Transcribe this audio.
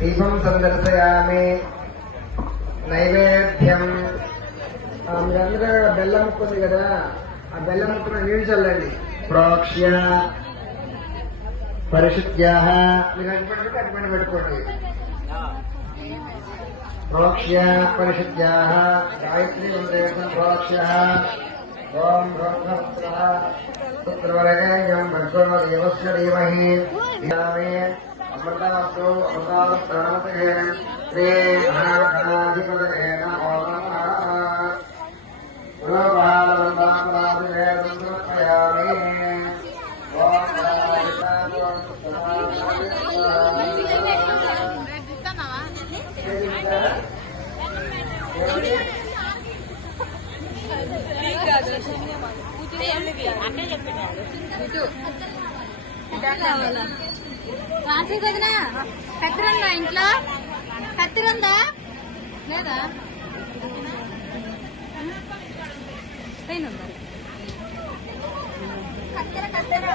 దీపం సందర్శయామి. నైవేద్యం మీరందరూ బెల్లం ముక్క ఉంది కదా, ఆ బెల్లం ముక్కను నీళ్ళు చల్లండి. ప్రోక్ష్య పరిశుద్ధ్యా మీకు అటుపడి అటుపడి పెట్టుకోండి. ప్రోక్ష్య పరిశుద్ధ్యా గాయత్రి మంత్రేతం ప్రోక్ష్య. ఓం పుత్రవరగేయం భర్గో దేవస్య ధీమహి అమృతమస్తు అమృతావప్రణమతే శ్రీ మహాగణాధిపతయే నమో నమః. రాసి కదనా కత్తిరందా ఇంట్లో? కత్తిరందా లేదా? కత్తెర